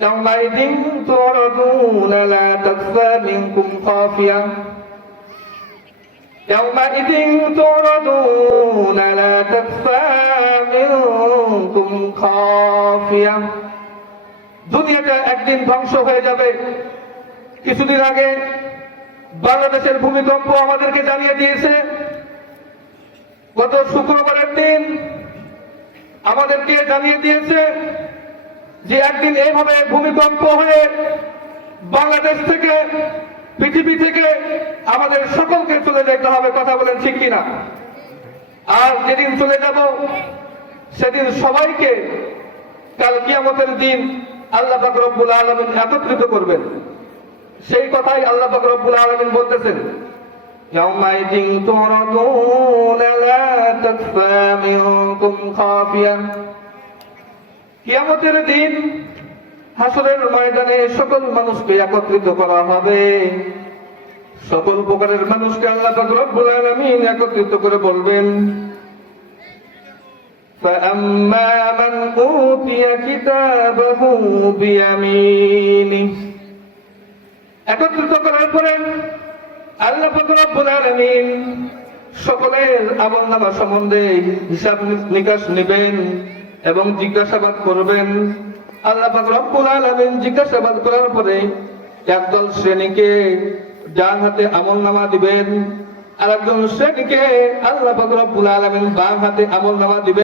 يومئذ تعرضون لا تخفى منكم خافية يومئذ تعرضون لا تخفى منكم خافية দুনিয়াটা একদিন ধ্বংস হয়ে যাবে। কিছুদিন আগে বাংলাদেশের ভূমিকম্প আমাদেরকে জানিয়ে দিয়েছে। গত শুক্রবারের দিন আমাদেরকে জানিয়ে দিয়েছে যে একদিন এইভাবে ভূমিকম্প হয়ে বাংলাদেশ থেকে, পৃথিবী থেকে আমাদের সকলকে চলে যেতে হবে। কথা বলেন ঠিক কিনা? আর যেদিন চলে যাব সেদিন সবাইকে কাল কিয়ামতের দিন আল্লাহ পাক রব্বুল আলামিন একত্রিত করবেন। সেই কথাই আল্লাহ পাক রব্বুল আলামিন বলতেছেন, ইয়াউমাইদিন তুরাদুনা লা তাখফা মিনকুম খাফিয়া। কিয়ামতের দিন হাসরের ময়দানে সকল মানুষকে একত্রিত করা হবে। সকল প্রকারের মানুষকে আল্লাহ পাক রব্বুল আলামিন একত্রিত করে বলবেন, فأما من أوتي كتابه بيمينه। একত্রিত করার পরে আল্লাহ পাক রব্বুল আলামিন সকলের আমলনামা সম্বন্ধে হিসাব নিকাশ নেবেন এবং জিজ্ঞাসাবাদ করবেন। আল্লাহ পাক রব্বুল আলামিন জিজ্ঞাসাবাদ করার পরে একদল শ্রেণীকে ডান হাতে আমলনামা দিবেন, আর একজন শ্রেণীকে আল্লাহ পাক রব্বুল আলামিন বাম হাতে আমলনামা দিবেন।